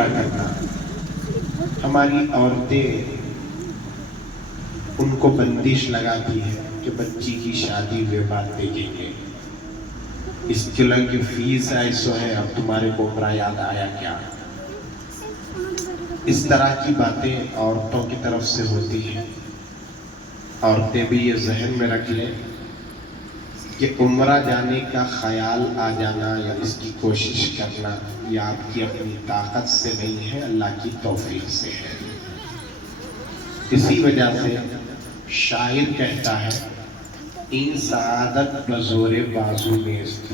عمرہ کرنا. ہماری عورتیں ان کو بندش لگاتی ہے کہ بچی کی شادی ہوئے بعد بھیجیں گے، اس قلعہ کی فیس ایسو ہے، اب تمہارے کو عمرہ یاد آیا کیا؟ اس طرح کی باتیں عورتوں کی طرف سے ہوتی ہیں. عورتیں بھی یہ ذہن میں رکھ لیں کہ عمرہ جانے کا خیال آ جانا یا اس کی کوشش کرنا یہ آپ کی اپنی طاقت سے نہیں ہے، اللہ کی توفیق سے ہے. اسی وجہ سے شاعر کہتا ہے این سعادت بزور بازو نیست.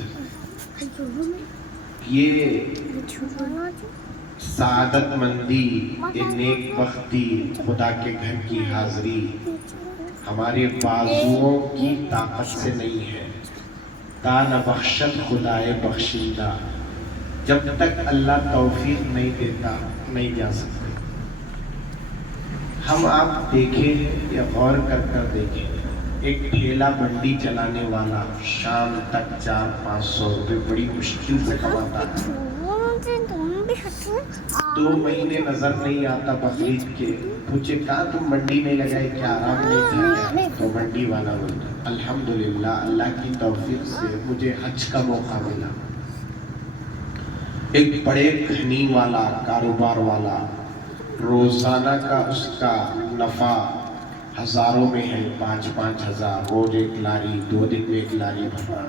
یہ سعادت مندی، یہ نیک بختی، خدا کے گھر کی حاضری ہمارے بازوؤں کی طاقت سے نہیں ہے. دان بخشت خدائے بخشیدہ، جب تک اللہ توفیق نہیں دیتا نہیں جا سکتے. ہم آپ دیکھیں یا غور کر کر دیکھیں، ایک ٹھیلا بنڈی چلانے والا شام تک 400-500 روپے بڑی مشکل سے کماتا ہے. 2 مہینے نظر نہیں آتا بقرعید کے. پوچھے کہاں تم منڈی نہیں لگائے، کیا آرام نہیں تھا کیا؟ تو منڈی والا بولتا الحمدللہ اللہ کی توفیق سے مجھے حج کا موقع ملا. ایک بڑے کھنی والا کاروبار والا روزانہ کا اس کا نفع ہزاروں میں ہے، 5-5 ہزار، روز 1 لاری، 2 دن میں 1 لاری بھرنا.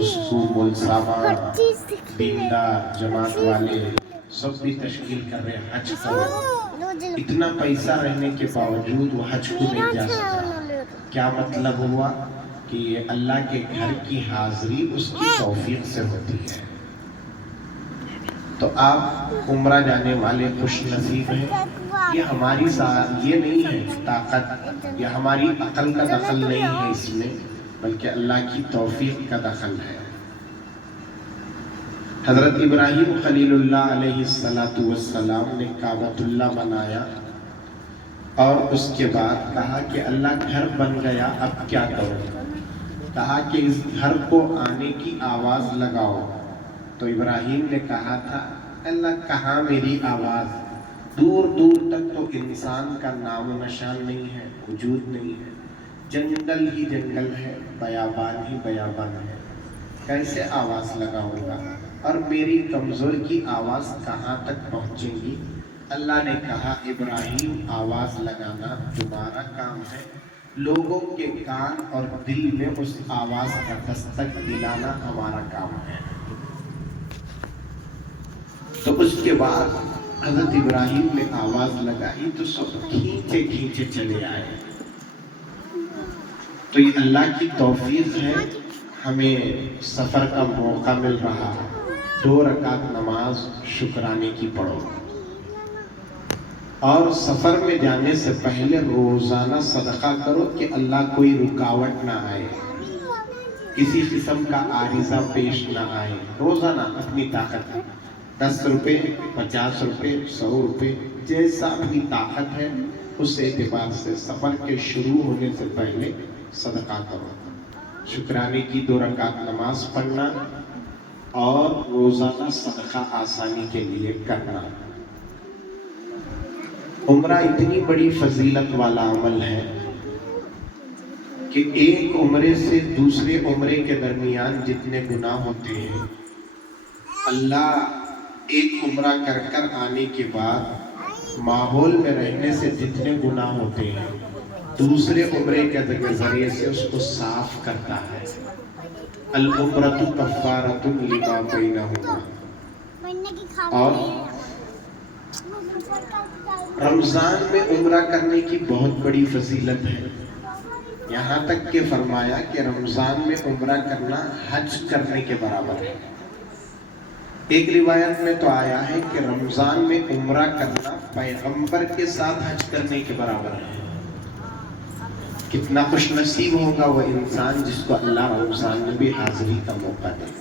اس کو ملزامہ دیندار جماعت والے سب بھی تشکیل کر رہے ہیں حج کرو. اتنا پیسہ رہنے کے باوجود وہ حج کو نہیں جا سکتا. کیا مطلب ہوا کہ یہ اللہ کے گھر کی حاضری اس کی توفیق سے ہوتی ہے. تو آپ عمرہ جانے والے خوش نصیب ہیں. یہ ہماری یہ نہیں ہے طاقت، یہ ہماری عقل کا دخل نہیں ہے اس میں، بلکہ اللہ کی توفیق کا دخل ہے. حضرت ابراہیم خلیل اللہ علیہ السلام نے کعبۃ اللہ بنایا اور اس کے بعد کہا کہ اللہ گھر بن گیا، اب کیا کروں؟ کہا کہ اس گھر کو آنے کی آواز لگاؤ. تو ابراہیم نے کہا تھا اللہ کہاں میری آواز، دور دور تک تو انسان کا نام و نشان نہیں ہے، وجود نہیں ہے، جنگل ہی جنگل ہے، بیابان ہی بیابان ہے، کیسے آواز لگاؤں گا؟ اور میری کمزور کی آواز کہاں تک پہنچے گی؟ اللہ نے کہا ابراہیم آواز لگانا تمہارا کام ہے، لوگوں کے کان اور دل میں اس آواز کا دستک دلانا ہمارا کام ہے. تو اس کے بعد حضرت ابراہیم نے آواز لگائی تو سب کھینچے کھینچے چلے آئے. تو یہ اللہ کی توفیق ہے، ہمیں سفر کا موقع مل رہا. 2 رکعت نماز شکرانے کی پڑھو، اور سفر میں جانے سے پہلے روزانہ صدقہ کرو کہ اللہ کوئی رکاوٹ نہ آئے، کسی قسم کا عارضہ پیش نہ آئے. روزانہ اپنی طاقت 10 روپے، 50 روپے، 100 روپے، جیسا اپنی طاقت ہے اس اعتبار سے سفر کے شروع ہونے سے پہلے صدقہ کرو. شکرانے کی 2 رکعت نماز پڑھنا اور روزانہ صدقہ آسانی کے لیے کرنا. عمرہ اتنی بڑی فضیلت والا عمل ہے کہ ایک عمرے سے دوسرے عمرے کے درمیان جتنے گناہ ہوتے ہیں، اللہ ایک عمرہ کر کر آنے کے بعد ماحول میں رہنے سے جتنے گناہ ہوتے ہیں دوسرے عمرے کے ذریعے سے اس کو صاف کرتا ہے. العمرۃ کفارۃ لما بینہما. اور رمضان میں عمرہ کرنے کی بہت بڑی فضیلت ہے، یہاں تک کہ فرمایا کہ رمضان میں عمرہ کرنا حج کرنے کے برابر ہے. ایک روایت میں تو آیا ہے کہ رمضان میں عمرہ کرنا پیغمبر کے ساتھ حج کرنے کے برابر ہے. کتنا خوش نصیب ہوگا وہ انسان جس کو اللہ رمضان میں بھی حاضری کا موقع دے.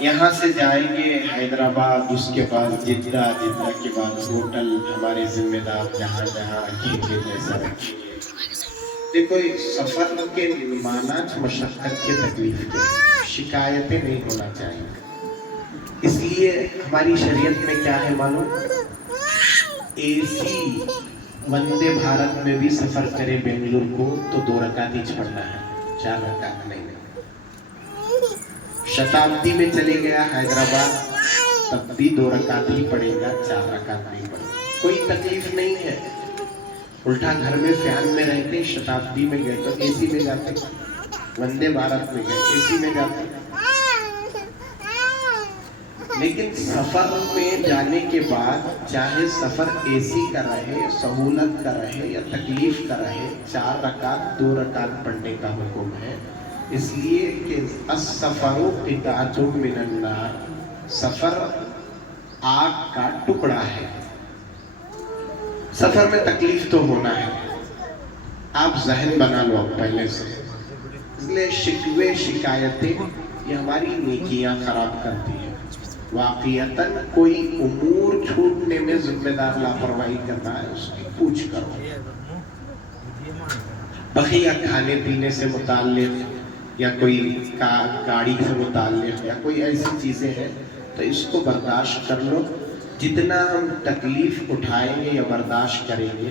یہاں سے جائیں گے حیدرآباد، اس کے بعد جدہ، جدہ کے بعد ہوٹل، ہمارے ذمہ دار جہاں جہاں رکھیں گے جیسا رکھیں گے. دیکھو سفر کے معنی مشقت کے تکلیف کے शिकायतें नहीं होना चाहिए। इसलिए हमारी शरीयत में क्या है मालूम, एसी वंदे भारत में भी सफर करे बेंगलुरु को तो 2 रकात ही पढ़ना है, 4 रकात नहीं। शताब्दी में चले गया हैदराबाद तब भी 2 रकात ही पड़ेगा, 4 रकात नहीं पड़ेगा। कोई तकलीफ नहीं है। उल्टा घर में फैन में रहते, शताब्दी में गए तो एसी में जाते, वंदे भारत में गए एसी में जाते। लेकिन सफर में जाने के बाद चाहे सफर एसी का रहे, सहूलत का रहे या तकलीफ का रहे, 4 रकात 2 रकात पढ़ने का हुक्म है। इसलिए कि अस्सफरु क़िताअतुम मिनन नार, सफर आग का टुकड़ा है। सफर में तकलीफ तो होना है, आप जहन बना लो अब पहले से। इसलिए शिकवे शिकायतें ये हमारी नेकियां खराब करती है। वाक़ियतन कोई उमूर छूटने में जिम्मेदार लापरवाही करना है, उसकी पूछ करो। बखिया खाने पीने से मुताल्लिक या कोई गाड़ी से मुताल्लिक या कोई ऐसी चीजें हैं तो इसको बर्दाश्त कर लो। जितना हम तकलीफ उठाएंगे या बर्दाश्त करेंगे,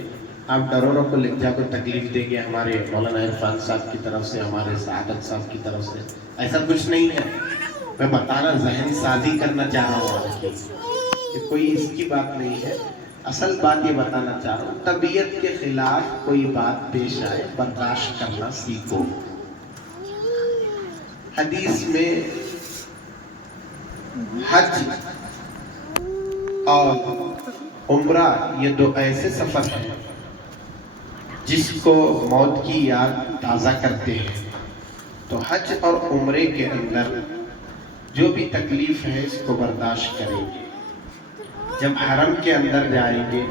आप डरों को लिखा को तकलीफ देंगे हमारे मौलाना इरफान साहब की तरफ से, हमारे सादत साहब की तरफ से, ऐसा कुछ नहीं है। मैं बताना जहन साजी करना चाह रहा हूँ आपकी कि कोई इसकी बात नहीं है। असल बात ये बताना चाह रहा हूँ, तबीयत के खिलाफ कोई बात पेश आए बर्दाश्त करना सीखो। हदीस में हज और उम्रा ये 2 ऐसे सफर हैं जिसको मौत की याद ताज़ा करते हैं। तो हज और उम्रे के अंदर जो भी तकलीफ है इसको बर्दाश्त करेंगे। जब हरम के अंदर जाएंगे,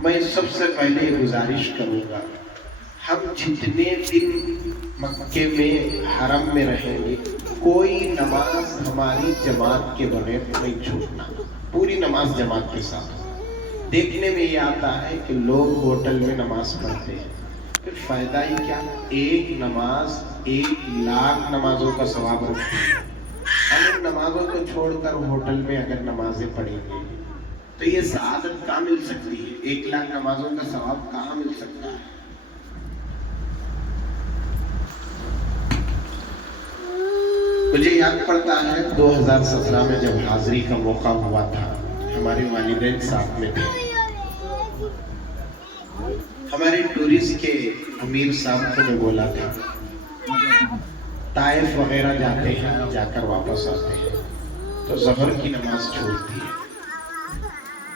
मैं सबसे पहले गुजारिश करूंगा, हम जितने दिन मक्के में हरम में रहेंगे, कोई नमाज हमारी जमात के बगैर नहीं छूटना, पूरी नमाज जमात के साथ। देखने में ये आता है कि लोग होटल में नमाज पढ़ते हैं, फिर फायदा ही क्या? एक नमाज 1 लाख नमाजों का सवाब रखती है। हम नमाजों को छोड़कर होटल में अगर नमाजें पढ़ेंगे तो ये सआदत कहाँ मिल सकती है? 1 लाख नमाजों का सवाब कहाँ मिल सकता है? मुझे याद पड़ता है 2017 में जब हाजिरी का मौका हुआ था, हमारे वालिदैन साथ में थे। हमारे टूरिस्ट के अमीर साहब को मैं बोला था, ताइफ वगैरह जाते हैं, जाकर वापस आते हैं तो ज़हर की नमाज छूटती है।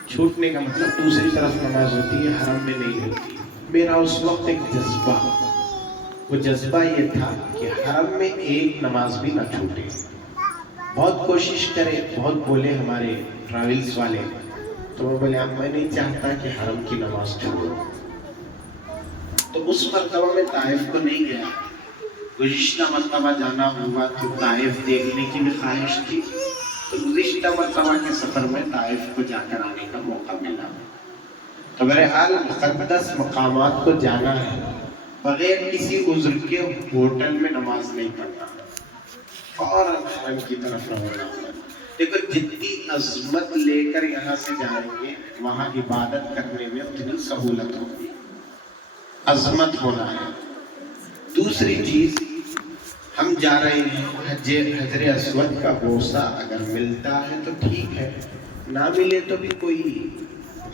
छूटने का मतलब दूसरी तरफ नमाज होती है, हरम में नहीं होती। मेरा उस वक्त एक जज्बा, वो जज्बा ये था कि हरम में एक नमाज भी ना छूटे। बहुत कोशिश करे, बहुत बोले हमारे ट्रैवल्स वाले, तो वो बोले मैं नहीं चाहता कि हरम की नमाज छूटो। तो उस मरतबा में ताइफ को नहीं गया। गुज़िश्ता मरतबा जाना हुआ तो ताइफ देखने की भी ख्वाहिश थी, तो गुज़िश्ता मरतबा के सफ़र में ताइफ को जाकर आने का मौका मिला। तो बहरहाल मुक़द्दस मकामात को जाना है, बगैर किसी उज़्र के होटल में नमाज नहीं पढ़ना, फौरन हरम की तरफ रवाना होना। देखो जितनी अज़मत लेकर यहाँ से जाएंगे, वहाँ इबादत करने में उतनी सहूलत होगी, अज़मत होना है। दूसरी चीज़, हम जा रहे हैं, हजर अस्वद का बोसा अगर मिलता है तो ठीक है, ना मिले तो भी कोई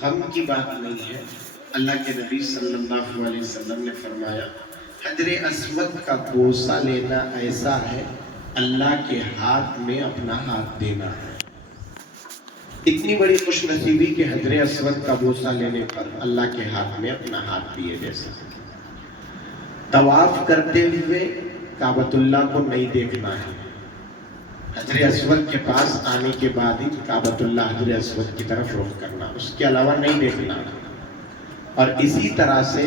गम की बात नहीं है। अल्लाह के नबी सल्लल्लाहु अलैहि वसल्लम ने फरमाया, हजर अस्वद का बोसा लेना ऐसा है अल्लाह के हाथ में अपना हाथ देना है। इतनी बड़ी खुशनसीबी के हजर अस्वद का बोसा लेने पर अल्लाह के हाथ में अपना हाथ दिए जैसे। तवाफ करते हुए काबतुल्लाह को नहीं देखना है, हजर अस्वद के पास आने के बाद ही काबतुल्लाह हजर अस्वद की तरफ रुख करना, उसके अलावा नहीं देखना। और इसी तरह से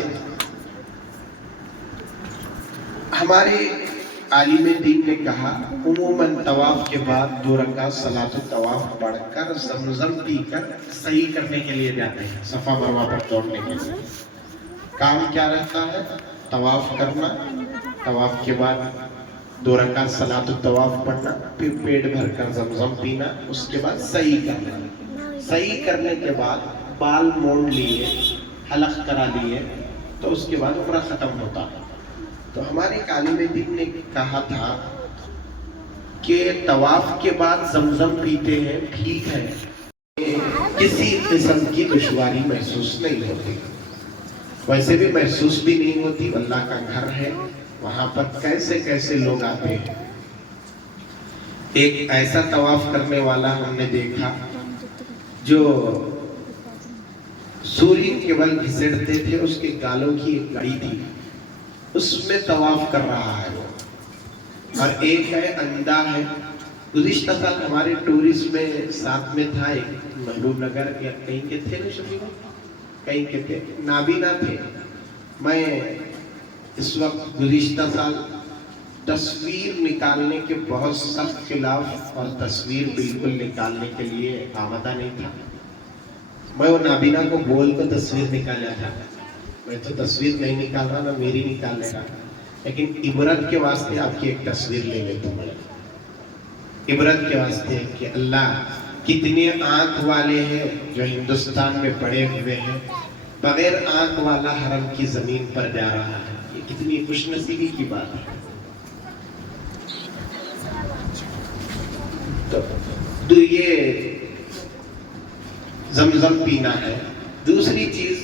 हमारे आलिम दीन ने कहा, उमूमन तवाफ के बाद 2 रकात सलातुल तवाफ पढ़कर ज़मज़म पीकर सही करने के लिए जाते हैं, सफ़ा मरवा पर दौड़ने के लिए। काम क्या रहता है? तवाफ करना, तवाफ के बाद 2 रकात सलात तवाफ पढ़ना, फिर पेट भर कर जमजम पीना, उसके बाद सही करना। सही करने के बाद बाल मोड़ लिए, हलक करा लिए, तो उसके बाद उम्रा खत्म होता है। तो हमारे आलिम दीन ने कहा था कि तवाफ के बाद जमजम पीते हैं, ठीक है, किसी किस्म की दुश्वारी महसूस नहीं होती, वैसे भी महसूस भी नहीं होती। अल्लाह का घर है, वहां पर कैसे कैसे लोग आते हैं। एक ऐसा तवाफ करने वाला हमने देखा जो सूर्य केवल घिसटते थे, उसके गालों की एक कड़ी थी, उसमें तवाफ कर रहा है वो। और एक है अंधा है। गुज़िश्ता साल हमारे टूरिस्ट में साथ में था एक महबूब नगर या कहीं के थे ना शफी, कहीं के थे, नाबीना थे। मैं इस वक्त गुज़िश्ता साल तस्वीर निकालने के बहुत सख्त खिलाफ और तस्वीर बिल्कुल निकालने के लिए आमादा नहीं था। मैं वो नाबीना को बोल कर तस्वीर निकाला था, मैं तो तस्वीर नहीं निकाल रहा, ना मेरी निकालेगा, लेकिन इबरत के वास्ते आपकी एक तस्वीर ले लेता हूँ। इबरत के वास्ते कि अल्लाह कितने आंख वाले हैं जो हिंदुस्तान में पड़े हुए हैं, बगैर आंख वाला हरम की जमीन पर जा रहा है। ये कितनी खुशनसीबी की बात है। तो ये जमजम पीना है। दूसरी चीज,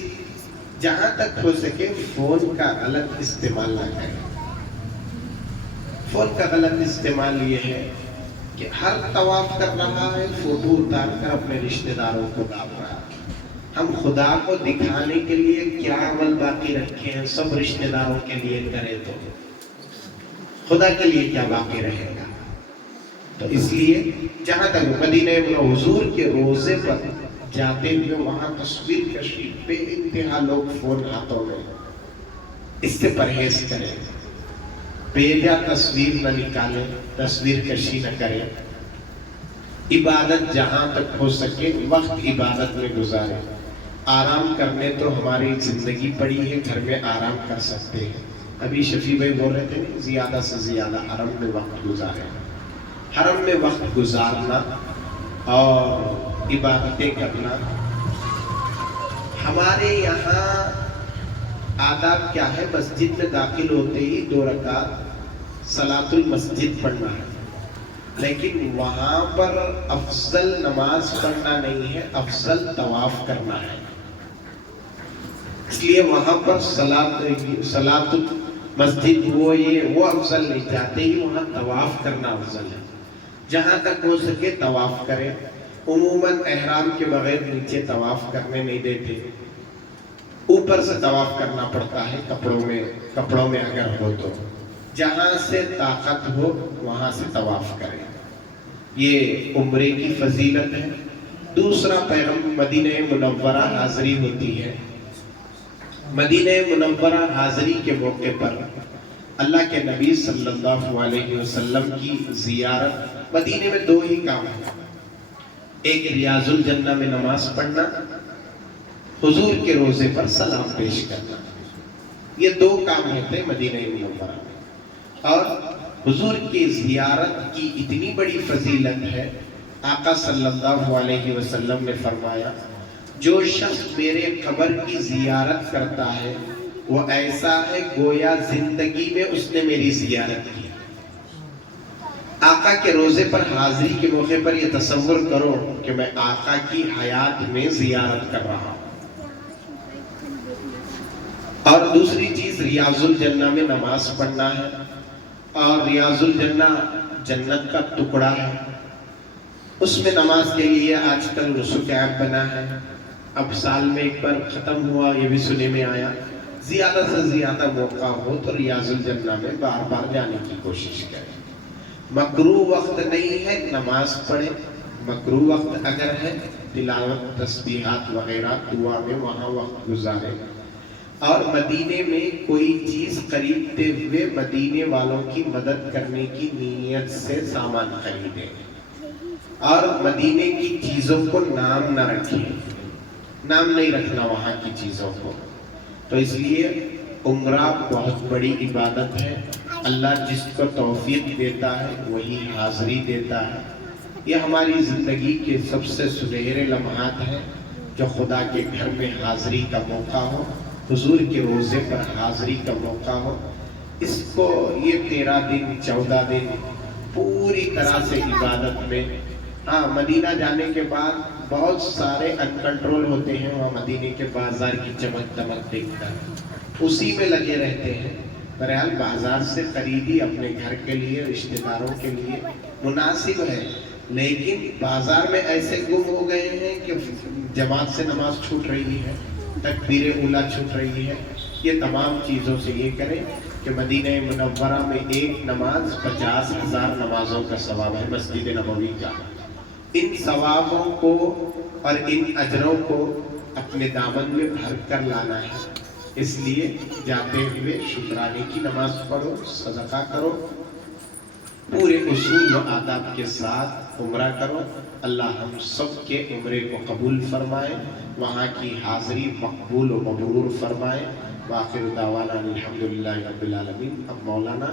जहां तक हो सके फोन का गलत इस्तेमाल ना करें। फोन का गलत इस्तेमाल ये है कि हर तवाफ कर रहा है, फोटो उतार कर अपने रिश्तेदारों को डाल रहा है। हम खुदा को दिखाने के लिए क्या अमल बाकी रखे हैं, सब रिश्तेदारों के लिए करें तो खुदा के लिए क्या बाकी रहेगा। तो इसलिए जहां तक मदीने में हुजूर के रोजे पर जाते हुए वहां तस्वीर कशी पे इंतहा लोग फोन हाथों में, इससे परहेज करें। बेजा तस्वीर न निकालें, तस्वीर कशी न करें। इबादत जहां तक हो सके वक्त इबादत में गुजारें। आराम करने तो हमारी जिंदगी पड़ी है, घर में आराम कर सकते हैं। अभी शफी भाई बोल रहे थे ज्यादा से ज्यादा हरम में वक्त गुजारें। हरम में वक्त गुजारना और इबादतें करना, हमारे यहाँ आदाब क्या है, मस्जिद में दाखिल होते ही 2 रकात सलातुल मस्जिद पढ़ना है, लेकिन वहां पर अफजल नमाज पढ़ना नहीं है, अफजल तवाफ करना है। इसलिए वहां पर सलातुल मस्जिद वो अफजल नहीं, चाहते ही वहां तवाफ करना अफजल है। जहां तक हो सके तवाफ करें। उमूमन एहराम के बगैर नीचे तवाफ करने नहीं देते, ऊपर से तवाफ करना पड़ता है कपड़ों में अगर हो तो। जहां से ताकत हो वहां से तवाफ करें, ये उम्रे की फजीलत है। दूसरा पैगंबर मदीने मुनव्वरा हाज़री होती है। मदीने मुनव्वरा हाज़री के मौके पर अल्लाह के नबी सल्लल्लाहु अलैहि वसल्लम की जियारत। मदीने में 2 ही काम है, एक रियाजुल जन्ना में नमाज पढ़ना, हुजूर के रोजे पर सलाम पेश करना। ये 2 काम होते हैं मदीने मुनव्वरा में। और हुजूर की जियारत की इतनी बड़ी फजीलत है, आका सल्लल्लाहु अलैहि वसल्लम ने फरमाया, जो शख्स मेरे कब्र की जियारत करता है वो ऐसा है गोया जिंदगी में उसने मेरी जियारत की। आका के रोजे पर हाजिरी के मौके पर ये तसव्वुर करो कि मैं आका की हयात में जियारत कर रहा हूं। और दूसरी चीज, रियाजुल जन्ना में नमाज पढ़ना है। और रियाजुल जन्ना जन्नत का टुकड़ा है, उसमें नमाज के लिए आजकल रुसू कैंप बना है। अब साल में एक बार खत्म हुआ, ये भी सुनने में आया। ज्यादा से ज्यादा मौका हो तो रियाजुल जन्ना में बार बार जाने की कोशिश करें। मकरू वक्त नहीं है नमाज पढ़े, मकरू वक्त अगर है तिलावत तस्बीहात वगैरह दुआ में वहाँ वक्त गुजारे। और मदीने में कोई चीज खरीदते हुए मदीने वालों की मदद करने की नीयत से सामान खरीदे। और मदीने की चीजों को नाम न रखें, नाम नहीं रखना वहाँ की चीजों को। तो इसलिए उम्रा बहुत बड़ी इबादत है। اللہ جس کو توفیق دیتا ہے وہی حاضری دیتا ہے۔ یہ ہماری زندگی کے سب سے سنہرے لمحات ہیں جو خدا کے گھر میں حاضری کا موقع ہو، حضور کے روزے پر حاضری کا موقع ہو۔ اس کو یہ 13 دن 14 دن پوری طرح سے عبادت میں، ہاں مدینہ جانے کے بعد بہت سارے انکنٹرول ہوتے ہیں، وہاں مدینے کے بازار کی چمک دمک دیکھتا ہے، اسی میں لگے رہتے ہیں۔ بہرحال بازار سے خریدی اپنے گھر کے لیے، رشتہ داروں کے لیے مناسب ہے، لیکن بازار میں ایسے گم ہو گئے ہیں کہ جماعت سے نماز چھوٹ رہی ہے، تکبیر اولیٰ چھوٹ رہی ہے۔ یہ تمام چیزوں سے یہ کریں کہ مدینہ منورہ میں ایک نماز 50,000 نمازوں کا ثواب ہے مسجد نبوی کا۔ ان ثوابوں کو اور ان اجروں کو اپنے دامن میں بھر کر لانا ہے۔ اس لیے جاتے ہوئے شکرانے کی نماز پڑھو، صدقہ کرو، پورے اصول و آداب کے ساتھ عمرہ کرو۔ اللہ ہم سب کے عمرے کو قبول فرمائے، وہاں کی حاضری مقبول و مبرور فرمائے۔ وآخر دعوانا الحمدللہ رب العالمین۔ اب مولانا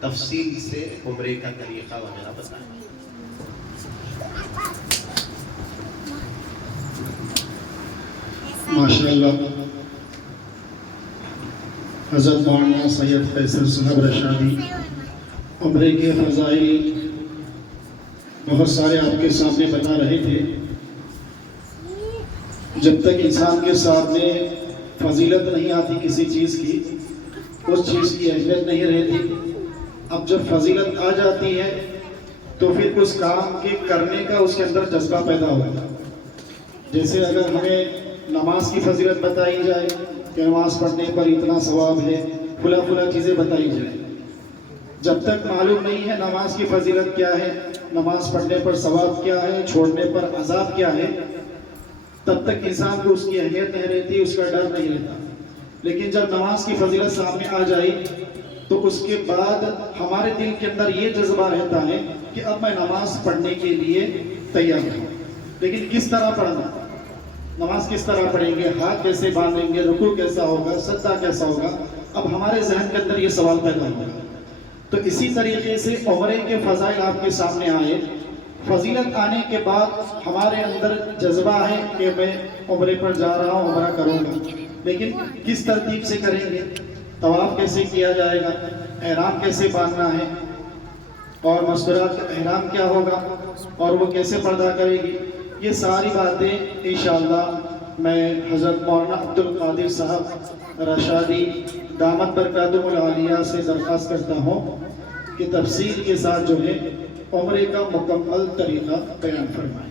تفصیل سے عمرے کا طریقہ وغیرہ بتائیں۔ ماشاءاللہ حضرت مولانا سید فیصل صاحب رشادی عمرے کے فضائل بہت سارے آپ کے سامنے بتا رہے تھے۔ جب تک انسان کے سامنے فضیلت نہیں آتی کسی چیز کی، اس چیز کی اہمیت نہیں رہتی۔ اب جب فضیلت آ جاتی ہے تو پھر اس کام کے کرنے کا اس کے اندر جذبہ پیدا ہوتا ہے۔ جیسے اگر ہمیں نماز کی فضیلت بتائی جائے کہ نماز پڑھنے پر اتنا ثواب ہے، فلاں فلاں چیزیں بتائی جائیں، جب تک معلوم نہیں ہے نماز کی فضیلت کیا ہے، نماز پڑھنے پر ثواب کیا ہے، چھوڑنے پر عذاب کیا ہے، تب تک انسان کو اس کی اہمیت نہیں رہتی، اس کا ڈر نہیں رہتا۔ لیکن جب نماز کی فضیلت سامنے آ جائے تو اس کے بعد ہمارے دل کے اندر یہ جذبہ رہتا ہے کہ اب میں نماز پڑھنے کے لیے تیار ہوں۔ لیکن کس طرح پڑھنا، نماز کس طرح پڑھیں گے، ہاتھ کیسے باندھیں گے، رکوع کیسا ہوگا، سجدہ کیسا ہوگا، اب ہمارے ذہن کے اندر یہ سوال پیدا ہوگا۔ تو اسی طریقے سے عمرے کے فضائل آپ کے سامنے آئے، فضیلت آنے کے بعد ہمارے اندر جذبہ ہے کہ میں عمرے پر جا رہا ہوں، عمرہ کروں گا، لیکن کس ترتیب سے کریں گے، طواف کیسے کیا جائے گا، احرام کیسے باندھنا ہے، اور مستورات کا احرام کیا ہوگا، اور وہ کیسے پردہ کرے گی، یہ ساری باتیں انشاءاللہ میں حضرت مولانا عبدالقادر صاحب رشادی دامت برکاتہم العالیہ سے درخواست کرتا ہوں کہ تفصیل کے ساتھ جو ہے عمرے کا مکمل طریقہ بیان فرمائیں۔